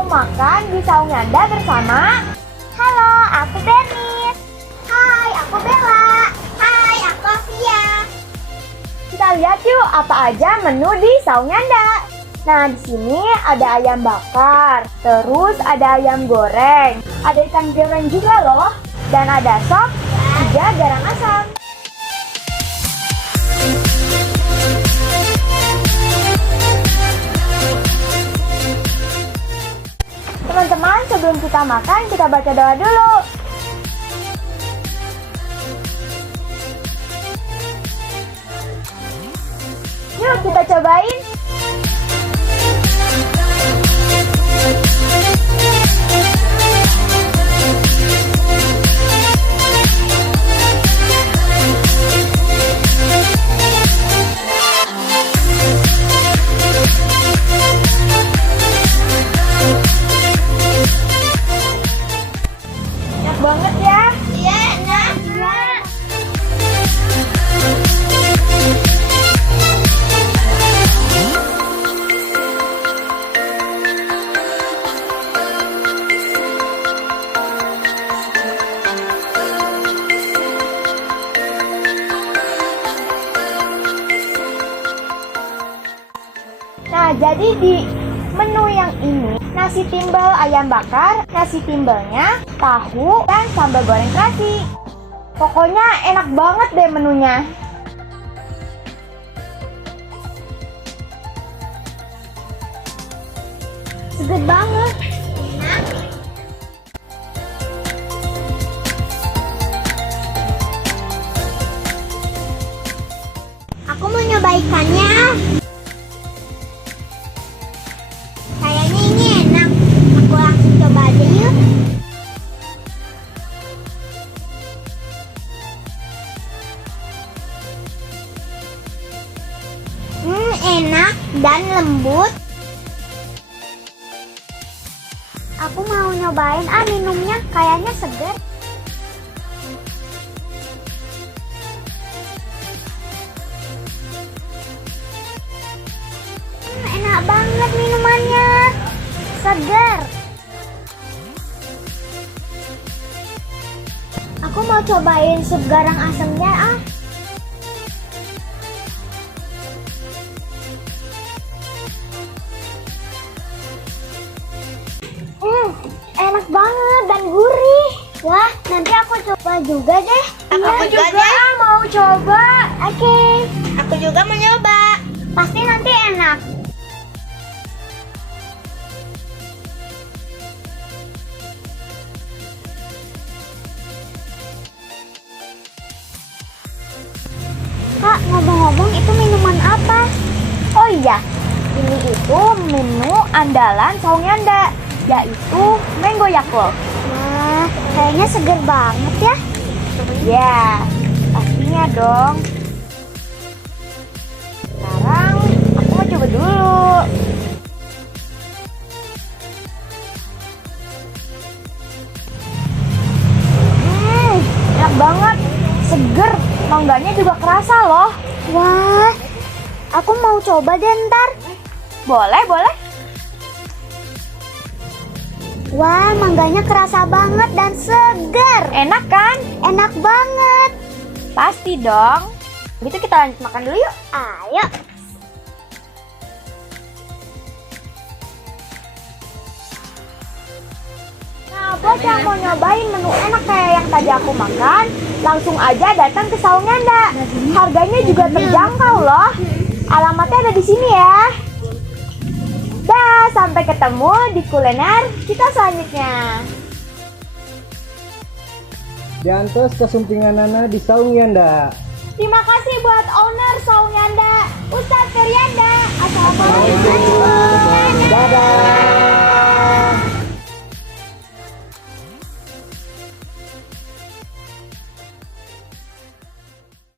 mau makan di Saung Nyanda bersama. Halo, aku Bernis. Hai, aku Bella. Hai, aku Afia. Kita lihat yuk apa aja menu di Saung Nyanda. Nah, di sini ada ayam bakar, terus ada ayam goreng, ada ikan goreng juga loh, dan ada sop, juga garam asam. Teman-teman, sebelum kita makan, kita baca doa dulu. Yuk, kita cobain. Enak banget ya. Iya, enak. Nah, jadi di menu yang ini, nasi timbel ayam bakar, nasi timbelnya, tahu, dan sambal goreng terasi. Pokoknya enak banget deh menunya. Seger banget. Enak. Aku mau nyoba ikannya. Kayaknya ini enak. Aku langsung coba aja yuk. Enak dan lembut. Aku mau nyobain minumnya, kayaknya seger. Enak banget minumannya. Seger. Aku mau cobain sup garang asemnya Enak banget dan gurih. Wah, nanti aku coba juga deh. Aku juga mau coba. Oke. Aku juga mau nyoba. Pasti nanti enak. Kak, ngomong-ngomong itu minuman apa? Oh iya, ini itu menu andalan Saung Nyanda, yaitu Mango Yakult. Wah, kayaknya seger banget ya. Ya, pastinya dong. Sekarang aku mau coba dulu. Enak banget, seger, mangganya juga kerasa loh. Wah, aku mau coba deh ntar. Boleh, boleh. Wah, mangganya kerasa banget dan seger. Enak kan? Enak banget. Pasti dong. Gitu kita lanjut makan dulu yuk. Ayo. Nah, buat yang mau nyobain menu enak kayak yang tadi aku makan, langsung aja datang ke Saung Nyanda. Harganya juga terjangkau loh. Alamatnya ada di sini ya. Dah, sampai ketemu di kuliner kita selanjutnya. Diantos kesumpinganana di Saung Nyanda. Terima kasih buat owner Saung Nyanda, Ustadz Feryanda. Assalamualaikum.